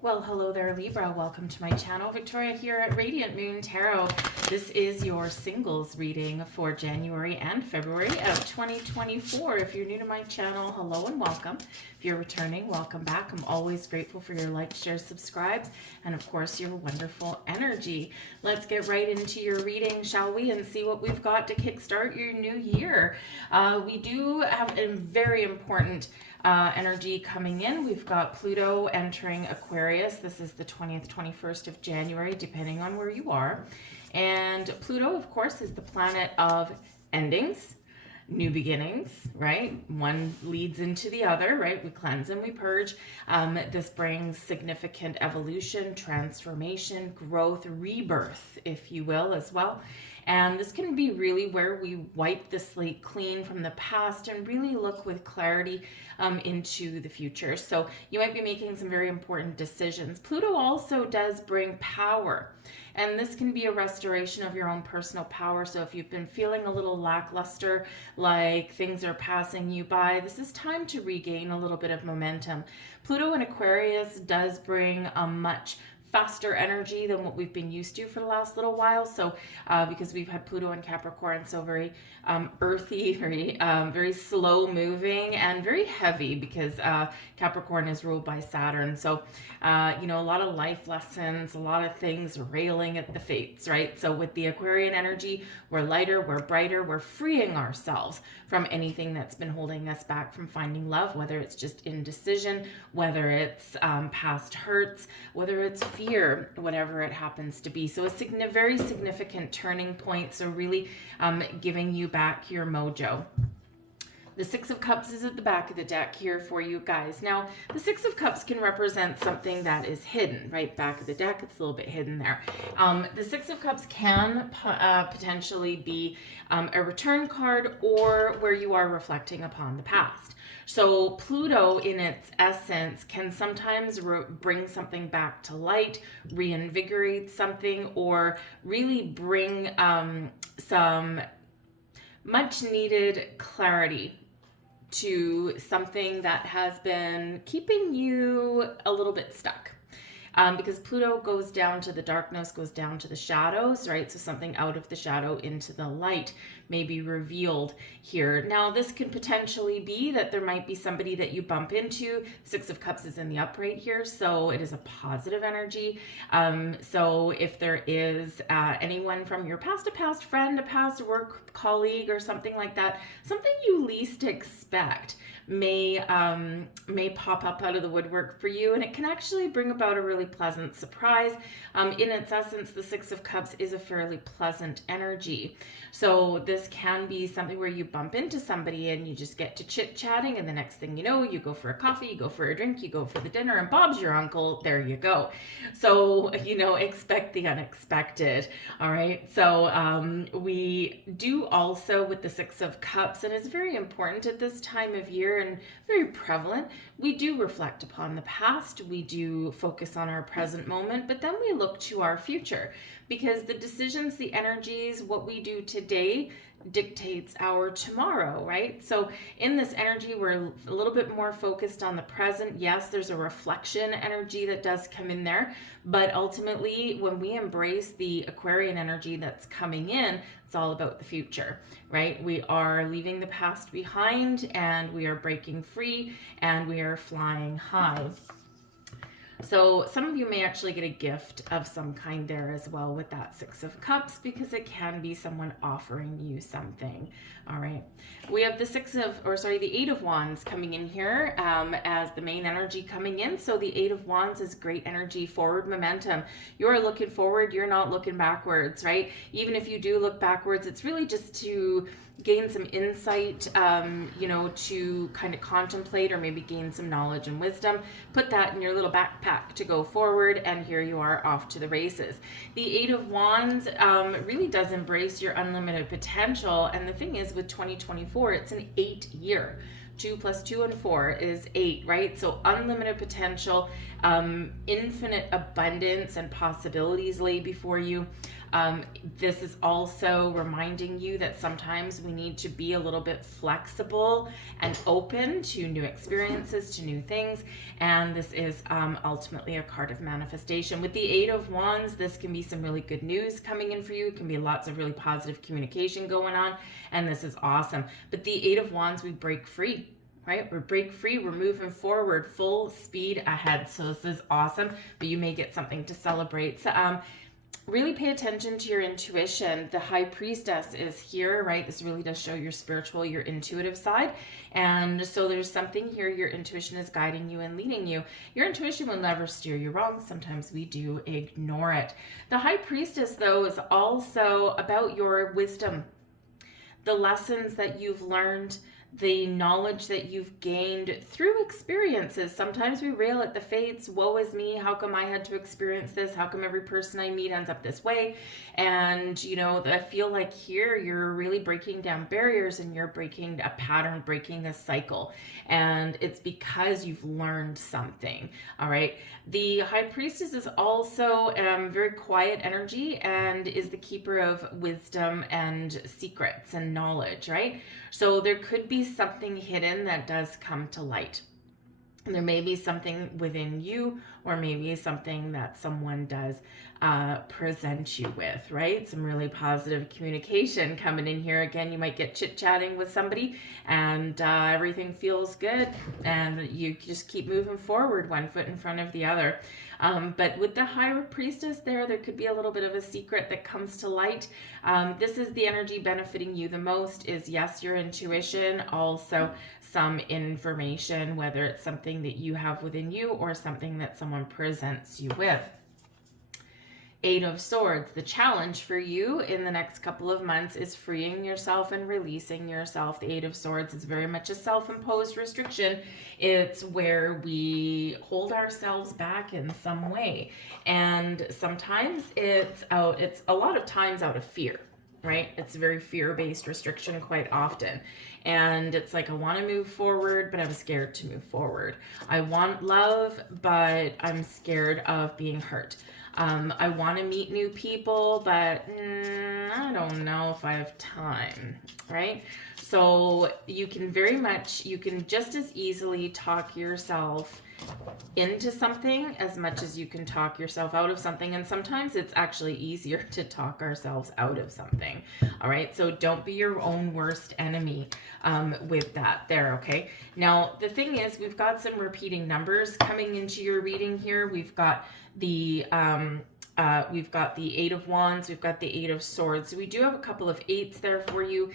Well, hello there, Libra. Welcome to my channel. Victoria here at Radiant Moon Tarot. This is your singles reading for January and February of 2024. If you're new to my channel, hello and welcome. If you're returning, welcome back. I'm always grateful for your likes, shares, subscribes, and of course, your wonderful energy. Let's get right into your reading, shall we, and see what we've got to kickstart your new year. We do have a very important energy coming in. We've got Pluto entering Aquarius. This is the 20th, 21st of January, depending on where you are. And Pluto, of course, is the planet of endings, new beginnings, right? One leads into the other, right? We cleanse and we purge. This brings significant evolution, transformation, growth, rebirth, if you will, as well. And this can be really where we wipe the slate clean from the past and really look with clarity into the future. So you might be making some very important decisions. Pluto also does bring power. And this can be a restoration of your own personal power. So if you've been feeling a little lackluster, like things are passing you by, this is time to regain a little bit of momentum. Pluto in Aquarius does bring a much faster energy than what we've been used to for the last little while. So because we've had Pluto in Capricorn, so very earthy, very slow moving and very heavy because Capricorn is ruled by Saturn. So a lot of life lessons, a lot of things railing at the fates, right? So with the Aquarian energy, we're lighter, we're brighter, we're freeing ourselves from anything that's been holding us back from finding love, whether it's just indecision, whether it's past hurts, whether it's fear, whatever it happens to be. So a very significant turning point. So really giving you back your mojo. The Six of Cups is at the back of the deck here for you guys. Now, the Six of Cups can represent something that is hidden, right? Back of the deck, it's a little bit hidden there. The Six of Cups can potentially be a return card or where you are reflecting upon the past. So Pluto, in its essence, can sometimes bring something back to light, reinvigorate something, or really bring some much needed clarity to something that has been keeping you a little bit stuck. Because Pluto goes down to the darkness, goes down to the shadows, right? So something out of the shadow into the light may be revealed here. Now, this could potentially be that there might be somebody that you bump into. Six of Cups is in the upright here, so it is a positive energy. So if there is anyone from your past, a past friend, a past work colleague, or something like that, something you least expect may pop up out of the woodwork for you, and it can actually bring about a really pleasant surprise. In its essence, the Six of Cups is a fairly pleasant energy. So this can be something where you bump into somebody and you just get to chit-chatting, and the next thing you know, you go for a coffee, you go for a drink, you go for the dinner, and Bob's your uncle. There you go. So, expect the unexpected. All right. So we do also with the Six of Cups, and it's very important at this time of year and very prevalent, we do reflect upon the past, we do focus on our present moment, but then we look to our future, because the decisions, the energies, what we do today dictates our tomorrow, right? So in this energy, we're a little bit more focused on the present. Yes, there's a reflection energy that does come in there, but ultimately when we embrace the Aquarian energy that's coming in, it's all about the future, right? We are leaving the past behind and we are breaking free and we are flying high. So some of you may actually get a gift of some kind there as well with that Six of Cups, because it can be someone offering you something. All right. We have the Eight of Wands coming in here as the main energy coming in. So the Eight of Wands is great energy, forward momentum. You're looking forward. You're not looking backwards, right? Even if you do look backwards, it's really just to gain some insight, to kind of contemplate or maybe gain some knowledge and wisdom. Put that in your little backpack to go forward, and here you are off to the races. The Eight of Wands really does embrace your unlimited potential, and the thing is with 2024, it's an 8 year. 2 + 2 and 4 is 8, right? So unlimited potential, infinite abundance and possibilities lay before you. This is also reminding you that sometimes we need to be a little bit flexible and open to new experiences, to new things. And this is ultimately a card of manifestation. With the Eight of Wands, this can be some really good news coming in for you. It can be lots of really positive communication going on. And this is awesome. But the Eight of Wands, we break free. Right? We're break free. We're moving forward, full speed ahead. So this is awesome, but you may get something to celebrate. So, really pay attention to your intuition. The High Priestess is here, right? This really does show your spiritual, your intuitive side. And so there's something here. Your intuition is guiding you and leading you. Your intuition will never steer you wrong. Sometimes we do ignore it. The High Priestess, though, is also about your wisdom, the lessons that you've learned, the knowledge that you've gained through experiences. Sometimes we rail at the fates. Woe is me. How come I had to experience this? How come every person I meet ends up this way? And, you know, I feel like here you're really breaking down barriers and you're breaking a pattern, breaking a cycle. And it's because you've learned something. All right. The High Priestess is also very quiet energy and is the keeper of wisdom and secrets and knowledge, right? So there could be something hidden that does come to light. There may be something within you, or maybe something that someone does present you with, right? Some really positive communication coming in here. Again, you might get chit-chatting with somebody and everything feels good and you just keep moving forward, one foot in front of the other. But with the High Priestess there could be a little bit of a secret that comes to light. This is the energy benefiting you the most is, yes, your intuition, also some information, whether it's something that you have within you or something that someone presents you with. Eight of Swords, the challenge for you in the next couple of months is freeing yourself and releasing yourself. The Eight of Swords is very much a self-imposed restriction. It's where we hold ourselves back in some way. And sometimes it's a lot of times out of fear, right? It's a very fear-based restriction quite often. And it's like, I want to move forward, but I'm scared to move forward. I want love, but I'm scared of being hurt. I want to meet new people, but I don't know if I have time, right? So you can just as easily talk yourself into something as much as you can talk yourself out of something. And sometimes it's actually easier to talk ourselves out of something. All right. So don't be your own worst enemy with that there. Okay. Now, the thing is, we've got some repeating numbers coming into your reading here. We've got the Eight of Wands, we've got the Eight of Swords. So we do have a couple of eights there for you.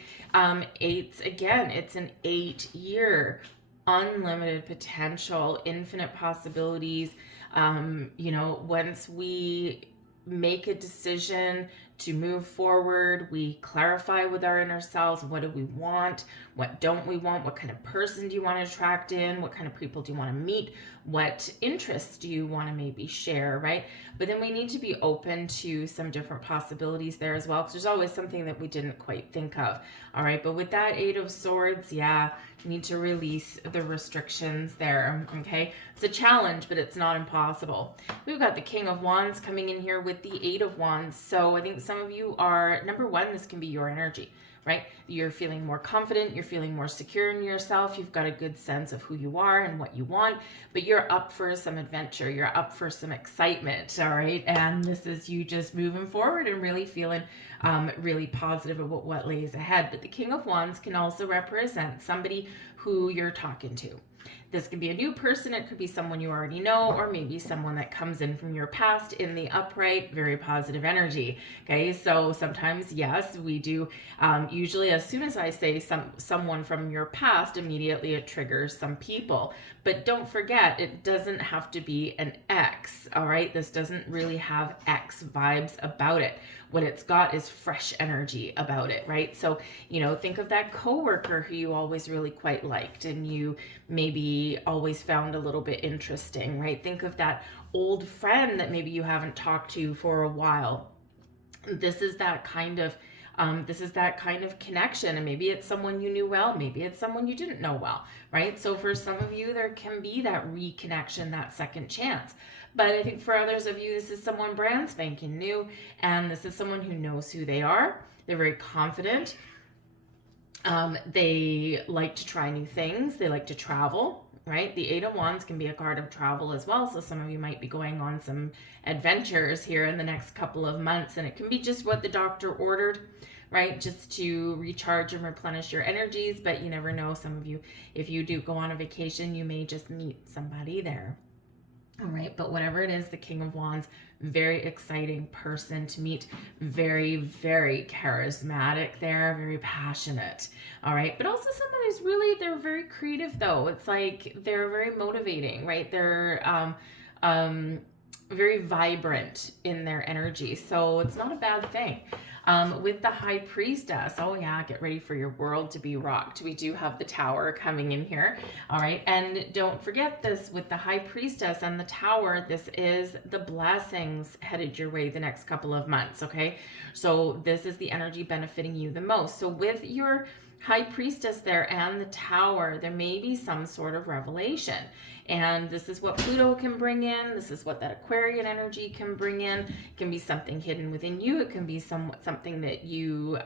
Eights, again, it's an 8-year, unlimited potential, infinite possibilities. You know, once we make a decision to move forward, we clarify with our inner selves, what do we want? What don't we want? What kind of person do you want to attract in? What kind of people do you want to meet? What interests do you want to maybe share, right? But then we need to be open to some different possibilities there as well, because there's always something that we didn't quite think of. All right, but with that Eight of Swords, yeah, you need to release the restrictions there, okay? It's a challenge, but it's not impossible. We've got the King of Wands coming in here with the Eight of Wands. So I think some of you are, number one, this can be your energy, right? You're feeling more confident, you're feeling more secure in yourself, you've got a good sense of who you are and what you want, but you're up for some adventure, you're up for some excitement, all right? And this is you just moving forward and really feeling really positive about what lays ahead. But the King of Wands can also represent somebody who you're talking to. This can be a new person, it could be someone you already know, or maybe someone that comes in from your past in the upright, very positive energy. Okay, so sometimes, yes, we do. Usually, as soon as I say someone from your past, immediately it triggers some people. But don't forget, it doesn't have to be an ex, all right? This doesn't really have ex vibes about it. What it's got is fresh energy about it, right? So, you know, think of that coworker who you always really quite liked and you maybe always found a little bit interesting, right? Think of that old friend that maybe you haven't talked to for a while. This is that kind of This is that kind of connection, and maybe it's someone you knew well, maybe it's someone you didn't know well, right? So for some of you, there can be that reconnection, that second chance. But I think for others of you, this is someone brand spanking new, and this is someone who knows who they are. They're very confident. They like to try new things. They like to travel, right? The Eight of Wands can be a card of travel as well. So some of you might be going on some adventures here in the next couple of months, and it can be just what the doctor ordered, right? Just to recharge and replenish your energies. But you never know, some of you, if you do go on a vacation, you may just meet somebody there. All right, but whatever it is, the King of Wands, very exciting person to meet, very, very charismatic there, very passionate. All right, but also someone who's really, they're very creative though. It's like they're very motivating, right? They're very vibrant in their energy, so it's not a bad thing. With the High Priestess, oh yeah, get ready for your world to be rocked. We do have the Tower coming in here, all right? And don't forget this, with the High Priestess and the Tower, this is the blessings headed your way the next couple of months, okay? So this is the energy benefiting you the most. So with your High Priestess there and the Tower, there may be some sort of revelation. And this is what Pluto can bring in. This is what that Aquarian energy can bring in. It can be something hidden within you. It can be something that you,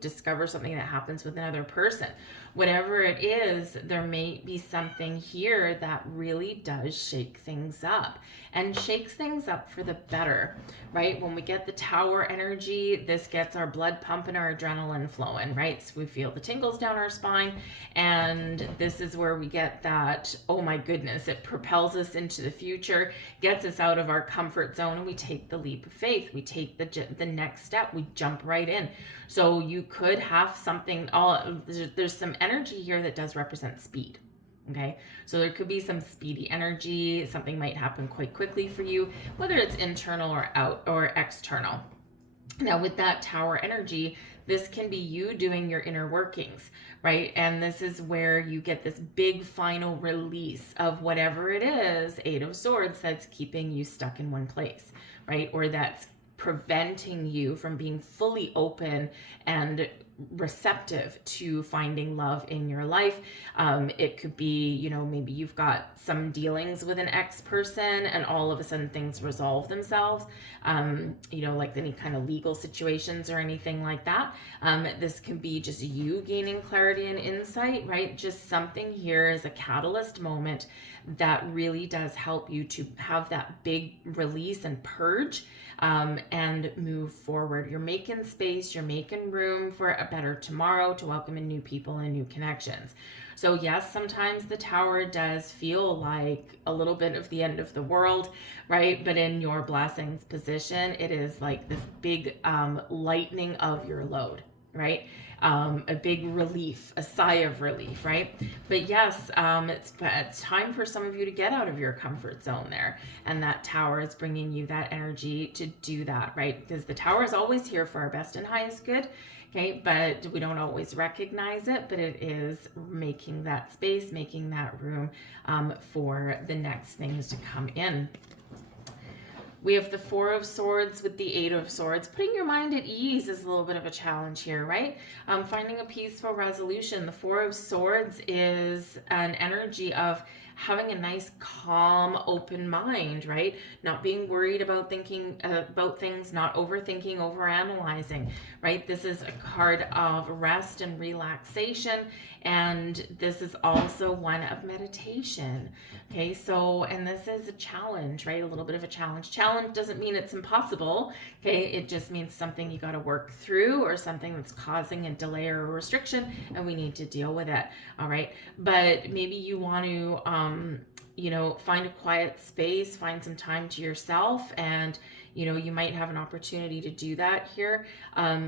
discover something that happens with another person. Whatever it is, there may be something here that really does shake things up, and shakes things up for the better, right? When we get the Tower energy, this gets our blood pumping, our adrenaline flowing, right? So we feel the tingles down our spine, and this is where we get that, oh my goodness, it propels us into the future, gets us out of our comfort zone, and we take the leap of faith. We take the next step. We jump right in. So you could have something, there's some energy here that does represent speed. Okay, so there could be some speedy energy. Something might happen quite quickly for you, whether it's internal or out or external. Now with that Tower energy, this can be you doing your inner workings, right? And this is where you get this big final release of whatever it is, Eight of Swords, that's keeping you stuck in one place, right? Or that's preventing you from being fully open and receptive to finding love in your life. It could be, maybe you've got some dealings with an ex person and all of a sudden things resolve themselves, like any kind of legal situations or anything like that. This can be just you gaining clarity and insight, right? Just something here is a catalyst moment that really does help you to have that big release and purge, and move forward. You're making space, you're making room for a better tomorrow, to welcome in new people and new connections. So yes, sometimes the Tower does feel like a little bit of the end of the world, right? But in your blessings position, it is like this big lightening of your load, right? A big relief, a sigh of relief, right? But yes, it's time for some of you to get out of your comfort zone there. And that Tower is bringing you that energy to do that, right? Because the Tower is always here for our best and highest good, okay? But we don't always recognize it, but it is making that space, making that room for the next things to come in. We have the Four of Swords with the Eight of Swords. Putting your mind at ease is a little bit of a challenge here, right? Finding a peaceful resolution. The Four of Swords is an energy of having a nice, calm, open mind, right? Not being worried about thinking about things, not overthinking, overanalyzing, right? This is a card of rest and relaxation, and this is also one of meditation. Okay, so, and this is a challenge, right? A little bit of a challenge. Challenge doesn't mean it's impossible, okay? It just means something you got to work through, or something that's causing a delay or a restriction, and we need to deal with it, all right? But maybe you want to, find a quiet space, find some time to yourself, and you might have an opportunity to do that here.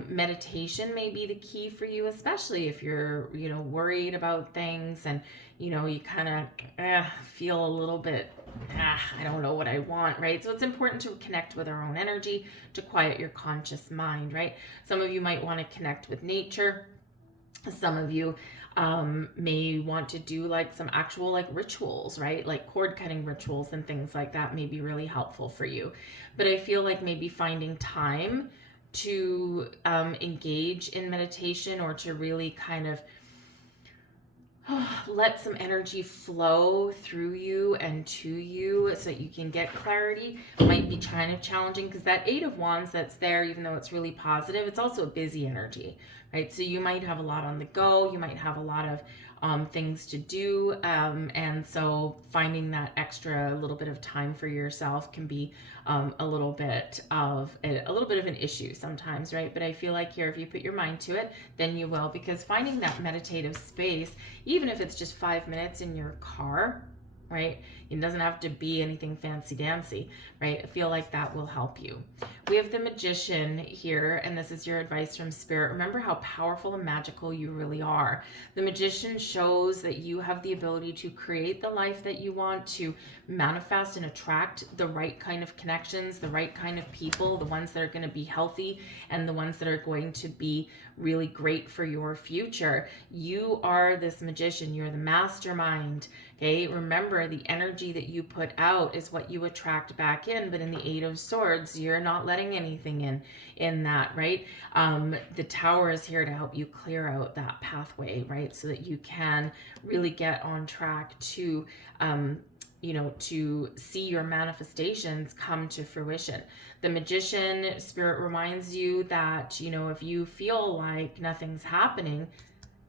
Meditation may be the key for you, especially if you're, worried about things, and, you kind of feel a little bit, I don't know what I want, right? So it's important to connect with our own energy, to quiet your conscious mind, right? Some of you might want to connect with nature. Some of you may want to do like some actual like rituals, right? Like cord cutting rituals and things like that may be really helpful for you. But I feel like maybe finding time to engage in meditation, or to really kind of let some energy flow through you and to you so that you can get clarity, might be kind of challenging, because that Eight of Wands that's there, even though it's really positive, it's also a busy energy, right? So you might have a lot on the go, you might have a lot of things to do, and so finding that extra little bit of time for yourself can be a little bit of an issue sometimes, right? But I feel like here, if you put your mind to it, then you will, because finding that meditative space, even if it's just 5 minutes in your car, right? It doesn't have to be anything fancy dancy, right? I feel like that will help you. We have the Magician here, and this is your advice from Spirit. Remember how powerful and magical you really are. The Magician shows that you have the ability to create the life that you want, to manifest and attract the right kind of connections, the right kind of people, the ones that are going to be healthy and the ones that are going to be really great for your future. You are this Magician. You're the mastermind. Okay, remember, the energy that you put out is what you attract back in, but in the Eight of Swords, you're not letting anything in that, right? The Tower is here to help you clear out that pathway, right? So that you can really get on track to, to see your manifestations come to fruition. The Magician, Spirit reminds you that, if you feel like nothing's happening,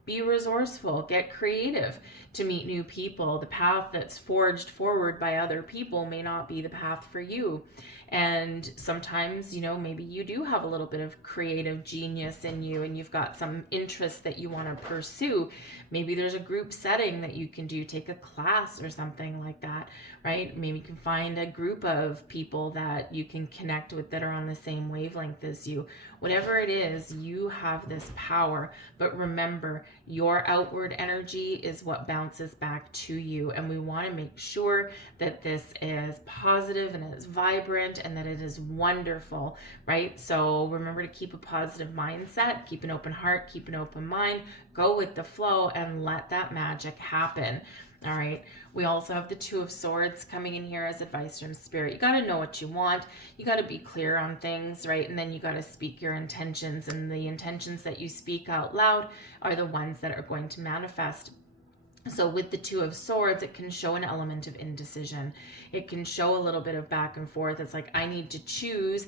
be resourceful, get creative to meet new people. The path that's forged forward by other people may not be the path for you. And sometimes, maybe you do have a little bit of creative genius in you and you've got some interests that you want to pursue. Maybe there's a group setting that you can do, take a class or something like that, right? Maybe you can find a group of people that you can connect with that are on the same wavelength as you. Whatever it is, you have this power. But remember, your outward energy is what bounces back to you. And we want to make sure that this is positive and it's vibrant and that it is wonderful, right? So remember to keep a positive mindset, keep an open heart, keep an open mind, go with the flow and let that magic happen. All right. We also have the Two of Swords coming in here as advice from Spirit. You got to know what you want. You got to be clear on things, right? And then you got to speak your intentions, and the intentions that you speak out loud are the ones that are going to manifest. So with the Two of Swords, it can show an element of indecision. It can show a little bit of back and forth. It's like, I need to choose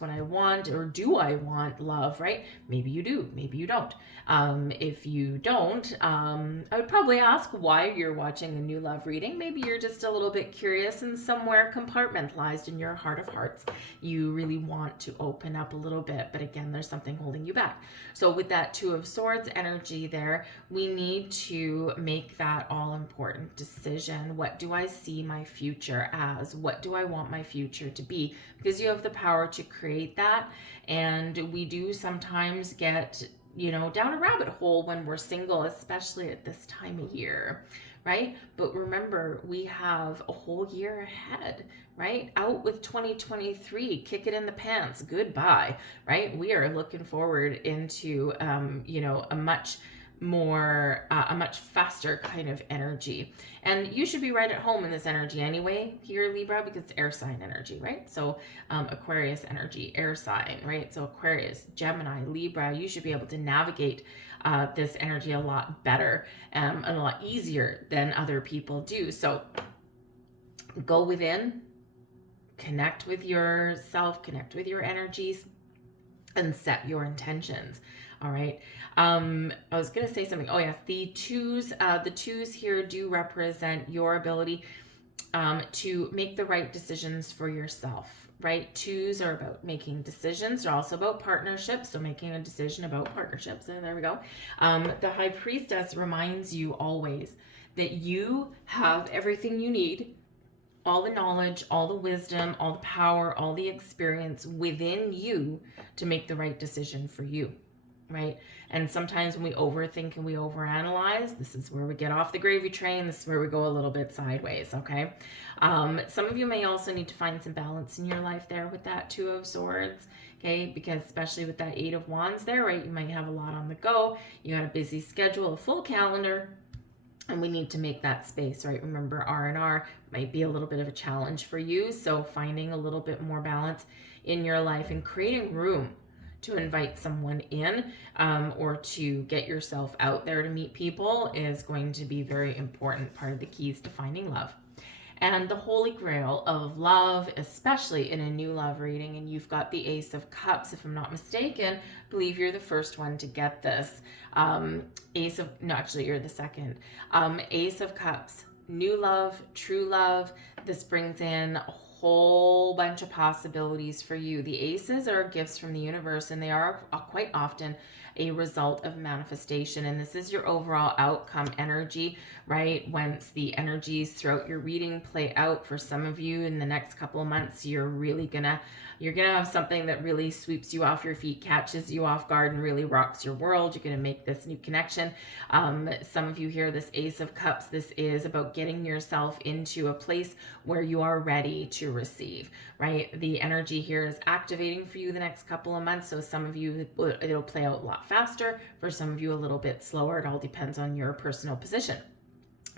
what I want, or do I want love, right? Maybe you do, maybe you don't. If you don't, I would probably ask why you're watching a new love reading. Maybe you're just a little bit curious, and somewhere compartmentalized in your heart of hearts, you really want to open up a little bit. But again, there's something holding you back. So with that Two of Swords energy there, we need to make that all important decision. What do I see my future as? What do I want my future to be? Because you have the power to create that. And we do sometimes get, down a rabbit hole when we're single, especially at this time of year, right? But remember, we have a whole year ahead, right? Out with 2023, kick it in the pants, goodbye, right? We are looking forward into, a much faster kind of energy. And you should be right at home in this energy anyway here, Libra, because it's air sign energy, right? So Aquarius energy, air sign, right? So Aquarius, Gemini, Libra, you should be able to navigate this energy a lot better and a lot easier than other people do. So go within, connect with yourself, connect with your energies, and set your intentions. All right. I was going to say something. Oh yes. The twos here do represent your ability to make the right decisions for yourself, right? Twos are about making decisions. They're also about partnerships. So making a decision about partnerships. And there we go. The High Priestess reminds you always that you have everything you need, all the knowledge, all the wisdom, all the power, all the experience within you to make the right decision for you. Right? And sometimes when we overthink and we overanalyze, this is where we get off the gravy train. This is where we go a little bit sideways. Okay. Some of you may also need to find some balance in your life there with that Two of Swords. Okay. Because especially with that Eight of Wands there, right? You might have a lot on the go. You got a busy schedule, a full calendar. And we need to make that space, right? Remember, R&R might be a little bit of a challenge for you. So finding a little bit more balance in your life and creating room to invite someone in, or to get yourself out there to meet people is going to be very important part of the keys to finding love. And the holy grail of love, especially in a new love reading, and you've got the Ace of Cups, if I'm not mistaken. I believe you're the first one to get this. You're the second. Ace of Cups, new love, true love. This brings in a whole bunch of possibilities for you. The aces are gifts from the universe, and they are quite often a result of manifestation. And this is your overall outcome energy, right? Once the energies throughout your reading play out for some of you in the next couple of months, you're gonna have something that really sweeps you off your feet, catches you off guard, and really rocks your world. You're gonna make this new connection. Some of you hear this Ace of Cups. This is about getting yourself into a place where you are ready to receive, right? The energy here is activating for you the next couple of months. So some of you, it'll play out a lot faster. For some of you, a little bit slower. It all depends on your personal position.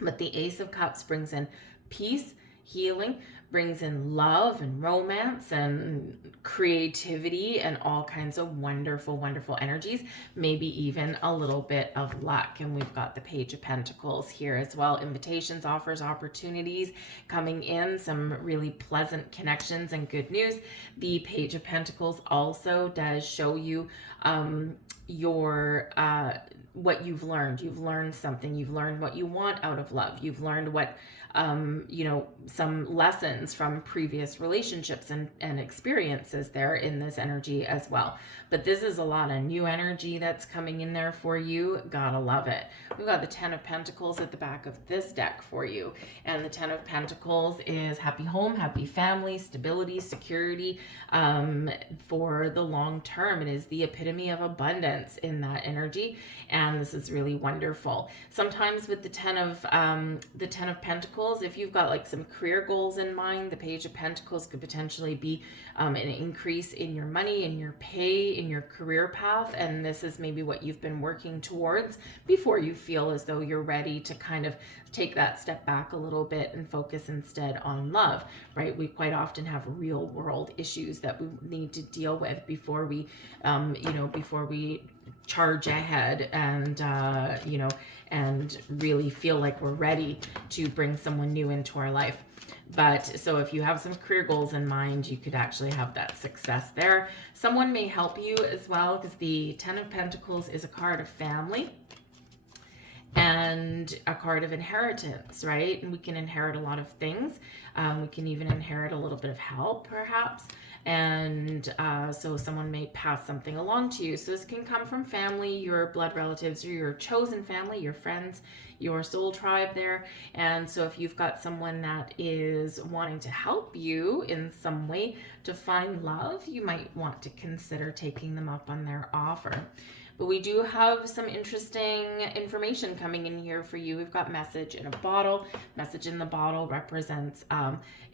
But the Ace of Cups brings in peace, healing, brings in love and romance and creativity and all kinds of wonderful, wonderful energies, maybe even a little bit of luck. And we've got the Page of Pentacles here as well. Invitations, offers, opportunities coming in, some really pleasant connections and good news. The Page of Pentacles also does show you what you've learned. You've learned something. You've learned what you want out of love. You've learned what, some lessons from previous relationships and experiences there in this energy as well. But this is a lot of new energy that's coming in there for you. Gotta love it. We've got the Ten of Pentacles at the back of this deck for you. And the Ten of Pentacles is happy home, happy family, stability, security, for the long term. It is the epitome of abundance in that energy. And this is really wonderful. Sometimes with the Ten of Pentacles, if you've got like some career goals in mind, the Page of Pentacles could potentially be an increase in your money, in your pay, in your career path. And this is maybe what you've been working towards before you feel as though you're ready to kind of take that step back a little bit and focus instead on love, right? We quite often have real world issues that we need to deal with before we, charge ahead and, and really feel like we're ready to bring someone new into our life. But so if you have some career goals in mind, you could actually have that success there. Someone may help you as well, because the Ten of Pentacles is a card of family and a card of inheritance, right? And we can inherit a lot of things. We can even inherit a little bit of help, perhaps. And so someone may pass something along to you. So this can come from family, your blood relatives, or your chosen family, your friends, your soul tribe there. And so if you've got someone that is wanting to help you in some way to find love, you might want to consider taking them up on their offer. But we do have some interesting information coming in here for you. We've got message in a bottle. Message in the bottle represents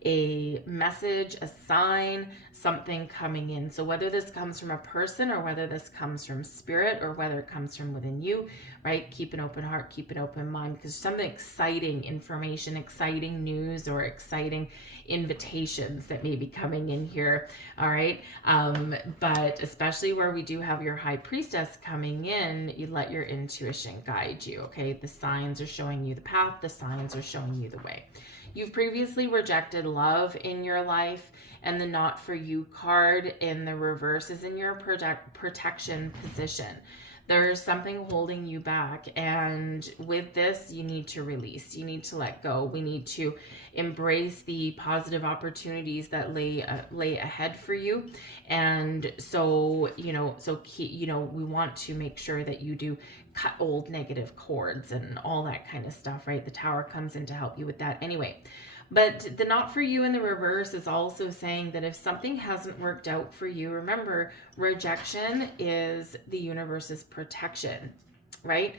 a message, a sign, something coming in. So whether this comes from a person or whether this comes from spirit or whether it comes from within you, right? Keep an open heart, keep an open mind, because something exciting information, exciting news, or exciting invitations that may be coming in here. All right. But especially where we do have your High Priestess coming in, you let your intuition guide you. Okay. The signs are showing you the path. The signs are showing you the way. You've previously rejected love in your life, and the Not For You card in the reverse is in your protection position. There's something holding you back, and with this, you need to release. You need to let go. We need to embrace the positive opportunities that lay ahead for you. And so, we want to make sure that you do cut old negative cords and all that kind of stuff, right? The Tower comes in to help you with that anyway. But the Not For You in the reverse is also saying that if something hasn't worked out for you, remember, rejection is the universe's protection, right?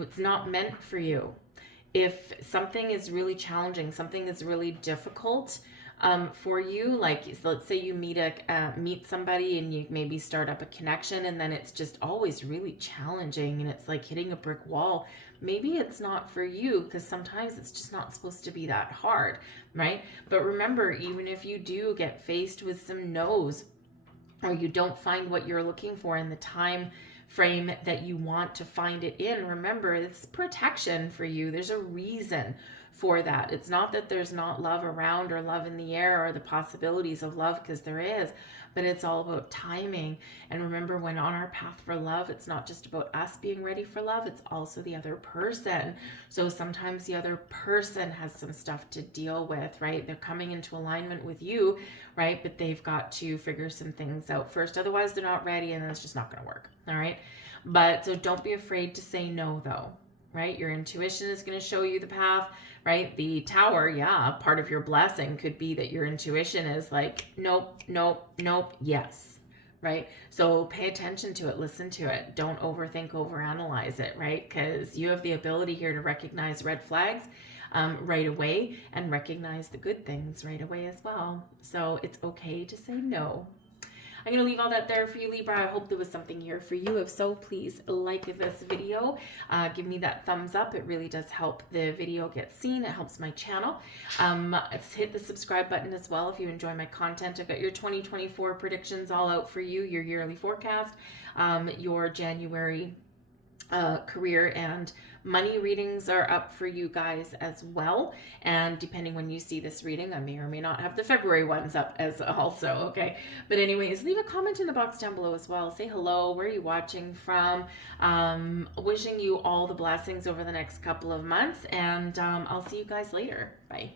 It's not meant for you. If something is really challenging, something is really difficult, for you. Like, so let's say you meet somebody and you maybe start up a connection, and then it's just always really challenging and it's like hitting a brick wall. Maybe it's not for you, because sometimes it's just not supposed to be that hard, right? But remember, even if you do get faced with some no's, or you don't find what you're looking for in the time frame that you want to find it in, remember, it's protection for you. There's a reason for that. It's not that there's not love around or love in the air or the possibilities of love, because there is, but it's all about timing. And remember, when on our path for love, it's not just about us being ready for love, it's also the other person. So sometimes the other person has some stuff to deal with, right? They're coming into alignment with you, right? But they've got to figure some things out first. Otherwise, they're not ready, and it's just not going to work. All right. But so don't be afraid to say no, though, right? Your intuition is going to show you the path, right? The Tower, yeah, part of your blessing could be that your intuition is like, nope, nope, nope, yes, right? So pay attention to it, listen to it. Don't overthink, overanalyze it, right? Because you have the ability here to recognize red flags right away and recognize the good things right away as well. So it's okay to say no. I'm going to leave all that there for you, Libra. I hope there was something here for you. If so, please like this video. Give me that thumbs up. It really does help the video get seen. It helps my channel. Hit the subscribe button as well if you enjoy my content. I've got your 2024 predictions all out for you, your yearly forecast, your January career and money readings are up for you guys as well. And depending when you see this reading, I may or may not have the February ones up as also, okay? But anyways, leave a comment in the box down below as well. Say hello, where are you watching from? Wishing you all the blessings over the next couple of months, and I'll see you guys later. Bye.